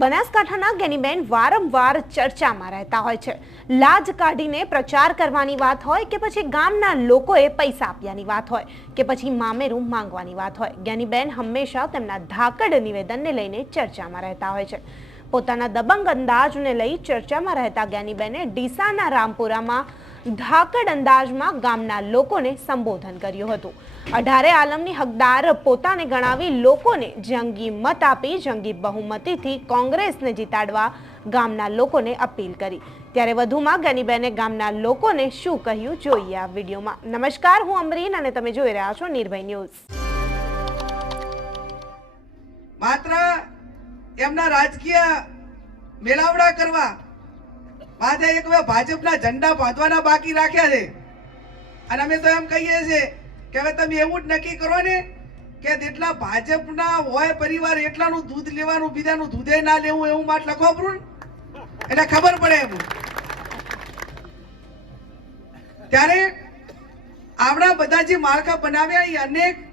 બનાસકાંઠાના ગેનીબેન વારંવાર ચર્ચામાં રહેતા હોય છે. લાજ કાઢીને પ્રચાર કરવાની વાત હોય કે પછી ગામના લોકોએ પૈસા આપ્યાની વાત હોય કે પછી મામેરું માંગવાની વાત હોય. ગેનીબેન હંમેશા તેમના ધાકડ નિવેદનને લઈને ચર્ચામાં રહેતા હોય છે. પોતાના દબંગ અંદાજને લઈ ચર્ચામાં રહેતા ગેનીબેને ડીસાના રામપુરામાં ધાકડ અંદાજમાં ગામના લોકોને સંબોધન કર્યું હતું. અઢારે આલમની હકદાર પોતાને ગણાવી લોકોને જંગી મત આપી, જંગી બહુમતીથી કોંગ્રેસને જીતાડવા ગામના લોકોને અપીલ કરી. ત્યારે વધુમાં ગનીબેને ગામના લોકોને શું કહ્યું જોઈએ આ વિડીયોમાં. નમસ્કાર, હું અમરીન અને તમે જોઈ રહ્યા છો નિર્ભય ન્યૂઝ. માત્ર એમના રાજકીય મેળાવડા કરવા માથે એક હવે ભાજપના ઝંડા બાંધવાના બાકી રાખ્યા છે. અને અમે તો એમ કહીએ છીએ કે હવે તમે એવું જ નક્કી કરો ને કે જેટલા ભાજપના હોય પરિવાર એટલાનું દૂધ લેવાનું, બીજાનું દૂધે ના લેવું એવું માટ લખો પ્રું એટલે ખબર પડે એમ. ત્યારે આપણા બધા જે માળખા બનાવ્યા એ અનેક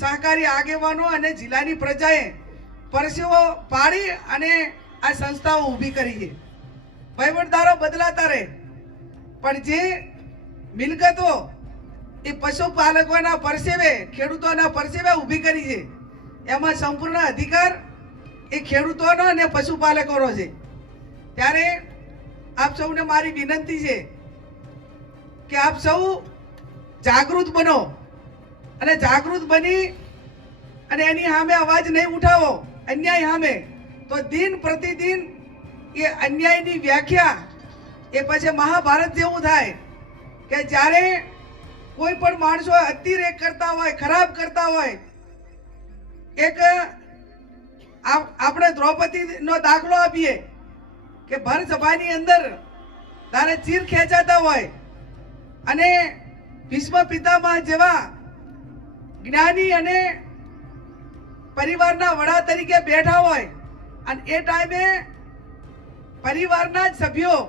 સહકારી આગેવાનો અને જિલ્લાની પ્રજાએ પરસેવો પાડી અને આ સંસ્થાઓ ઊભી કરી છે. વહીવટદારો બદલાતા રહે. પણ જે મિલકતો એ પશુપાલકોના પરસેવે, ખેડૂતોના પરસેવે ઊભી કરી છે, એમાં સંપૂર્ણ અધિકાર એ ખેડૂતોનો અને પશુપાલકોનો છે. ત્યારે આપ સૌને મારી વિનંતી છે કે આપ સૌ જાગૃત બનો અને જાગૃત બની અને એની સામે અવાજ નહીં ઉઠાવો, અન્યાય સામે, તો દિન પ્રતિદિન એ અન્યાયની વ્યાખ્યા એ પછી મહાભારત જેવું થાય કે જ્યારે કોઈ પણ માણસો અતિરેક કરતા હોય, ખરાબ કરતા હોય, એક આપણે દ્રૌપદીનો દાખલો આપીએ કે ભરસભાની અંદર તારે ચીર ખેંચાતા હોય અને ભીષ્મ પિતામહ જેવા જ્ઞાની અને પરિવારના વડા તરીકે બેઠા હોય અને એ ટાઈમે પરિવારના જ સભ્યો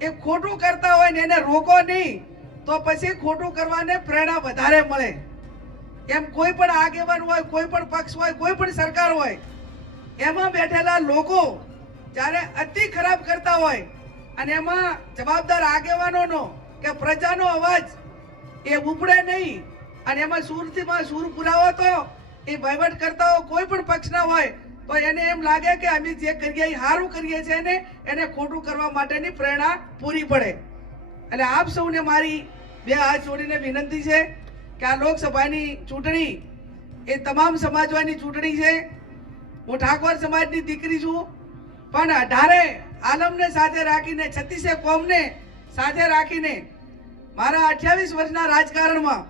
એ ખોટું કરતા હોય ને એને રોકો નહીં, તો પછી ખોટું કરવાને પ્રેરણા વધારે મળે. એમ કોઈ પણ આગેવાન હોય, કોઈ પણ પક્ષ હોય, કોઈ પણ સરકાર હોય, એમાં બેઠેલા લોકો જ્યારે અતિ ખરાબ કરતા હોય અને એમાં જવાબદાર આગેવાનોનો કે પ્રજાનો અવાજ એ ઉપડે નહીં અને એમાં સુરથીમાં સૂર પુરાવો તો એ વહીવટ કરતા કોઈ પણ પક્ષના હોય તો એને એમ લાગે કે અમે જે કરીએ એ સારું કરીએ છીએ ને એને ખોટું કરવા માટેની પ્રેરણા પૂરી પડે. એટલે આપ સૌને મારી બે હાથ જોડીને વિનંતી છે કે આ લોકસભાની ચૂંટણી એ તમામ સમાજવાની ચૂંટણી છે. હું ઠાકોર સમાજની દીકરી છું, પણ અઢારે આલમને સાથે રાખીને, છત્તીસે કોમને સાથે રાખીને મારા અઠ્યાવીસ વર્ષના રાજકારણમાં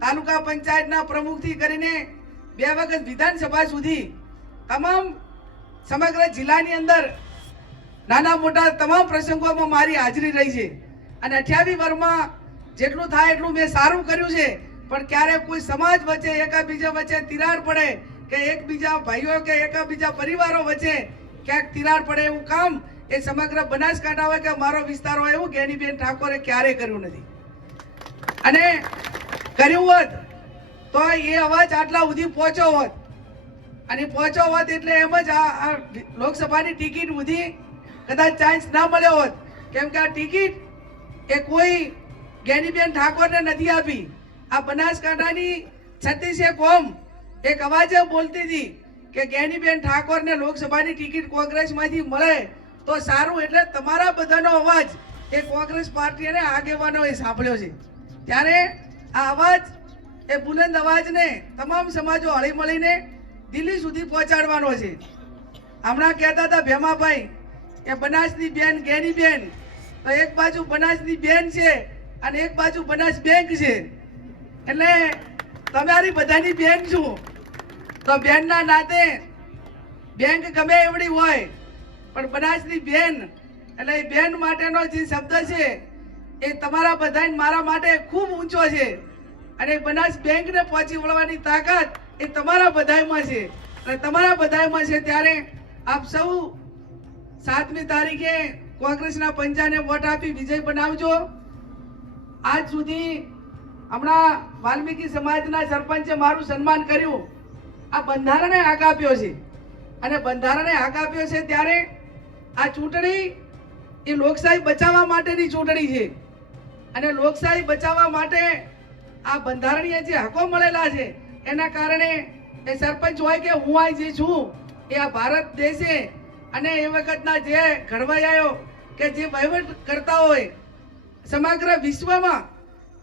તાલુકા પંચાયતના પ્રમુખથી કરીને બે વખત વિધાનસભા સુધી તમામ સમગ્ર જિલ્લાની અંદર નાના મોટા તમામ પ્રસંગોમાં મારી હાજરી રહી છે. અને અઠ્યાવીસ વર્ષમાં જેટલું થાય એટલું મેં સારું કર્યું છે. પણ ક્યારે કોઈ સમાજ વચ્ચે, એકાબીજા વચ્ચે તિરાડ પડે કે એકબીજા ભાઈઓ કે એકાબીજા પરિવારો વચ્ચે ક્યાંક તિરાડ પડે એવું કામ એ સમગ્ર બનાસકાંઠા હોય કે મારો વિસ્તાર હોય એવું ગેનીબેન ઠાકોરે ક્યારેય કર્યું નથી. અને કર્યું હોત તો એ અવાજ આટલા સુધી પહોંચ્યો હોત. અને પહોંચ્યો હોત એટલે એમ જ આ લોકસભાની ટિકિટ સુધી કદાચ ચાન્સ ના મળ્યો હોત. કેમ કે આ ટિકિટ એ કોઈ જ્ઞાનીબેન ઠાકોરને નથી આપી. આ બનાસકાંઠાની છત્રીસે કોમ એક અવાજે બોલતી હતી કે જ્ઞાનીબેન ઠાકોરને લોકસભાની ટિકિટ કોંગ્રેસમાંથી મળે તો સારું, એટલે તમારા બધાનો અવાજ એ કોંગ્રેસ પાર્ટી અને એ સાંભળ્યો છે. ત્યારે આ અવાજ, એ બુલંદ અવાજને તમામ સમાજો હળી મળીને દિલ્હી સુધી પહોંચાડવાનો છે. હમણાં કહેતા હતા ભેમાભાઈ કે બનાસની બેન, ગેની બેન. તો એક બાજુ બનાસની બેન છે અને એક બાજુ બનાસ બેંક છે. એટલે તમારી બધાની બેન છું. તો બેનના નાતે બેંક ગમે એવડી હોય, પણ બનાસની બેન, એટલે એ બેન માટેનો જે શબ્દ છે, એ તમારા બધા મારા માટે ખૂબ ઊંચો છે. અને બનાસ બેંકને પહોંચી વળવાની તાકાત એ તમારા બધાયમાં છે. અને તમારા બધાયમાં છે ત્યારે આપ સૌ સાતમી તારીખે કોંગ્રેસના પંજાને વોટ આપી વિજય બનાવજો. આજ સુધી હમણાં વાલ્મીકી સમાજના સરપંચે મારું સન્માન કર્યું. આ બંધારણે હાક આપ્યો છે. અને બંધારણે હાક આપ્યો છે ત્યારે આ ચૂંટણી એ લોકશાહી બચાવવા માટેની ચૂંટણી છે. અને લોકશાહી બચાવવા માટે આ બંધારણીય જે હકો મળેલા છે એના કારણે એ સરપંચ હોય કે હું આ જે છું, એ આ ભારત દેશે. અને એ વખતના જે ઘડવાયાઓ કે જે વહીવટ કરતા હોય, સમગ્ર વિશ્વમાં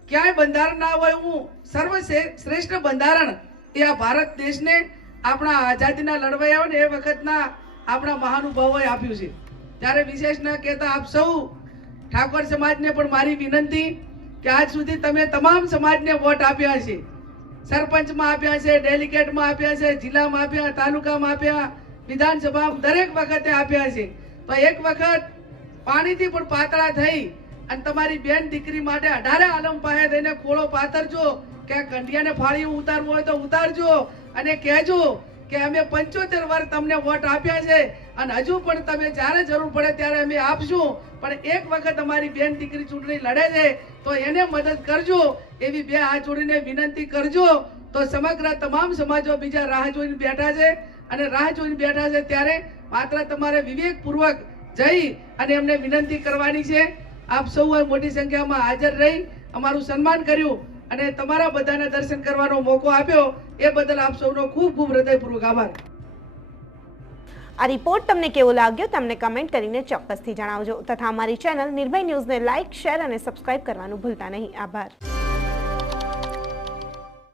ક્યાંય બંધારણ ના હોય હું સર્વ શ્રેષ્ઠ બંધારણ એ આ ભારત દેશને આપણા આઝાદીના લડવાયાઓને એ વખતના આપણા મહાનુભાવોએ આપ્યું છે. ત્યારે વિશેષ ન કહેતા આપ સૌ ઠાકોર સમાજને પણ મારી વિનંતી કે આજ સુધી તમે તમામ સમાજને વોટ આપ્યા છે. સરપંચમાં આપ્યા છે, ડેલિગેટમાં આપ્યા છે, જિલ્લામાં આપ્યા, તાલુકામાં આપ્યા, વિધાનસભામાં દરેક વખતે આપ્યા છે. તો એક વખત પાણીથી પણ પાતળા થઈ અને તમારી બેન દીકરી માટે અઢારે આલમ પાસે થઈને ખોળો પાથરજો, કે આ ફાળી ઉતારવું હોય તો ઉતારજો અને કહેજો કે અમે પંચોતેર વાર તમને વોટ આપ્યા છે. અને હજુ પણ તમે જ્યારે જરૂર પડે ત્યારે અમે આપશું. પણ એક વખત અમારી બેન દીકરી ચૂંટણી લડે છે, તો એને મદદ કરજો. એવી બે હાથ જોડીને વિનંતી કરજો. તો સમગ્ર તમામ સમાજો બીજા રાહ જોઈને બેઠા છે. અને રાહ જોઈને બેઠા છે ત્યારે માત્ર તમારે વિવેકપૂર્વક જઈ અને એમને વિનંતી કરવાની છે. આપ સૌએ મોટી સંખ્યામાં હાજર રહી, અમારું સન્માન કર્યું અને તમારા બધાને દર્શન કરવાનો મોકો આપ્યો. એ બદલ આપ સૌનો ખૂબ ખૂબ હૃદયપૂર્વક આભાર. આ રિપોર્ટ તમને કેવો લાગ્યો તમને કમેન્ટ કરીને ચોક્કસથી જણાવજો. તથા અમારી ચેનલ નિર્ભય ન્યૂઝને લાઇક, શેર અને સબસ્ક્રાઇબ કરવાનું ભૂલતા નહીં. આભાર.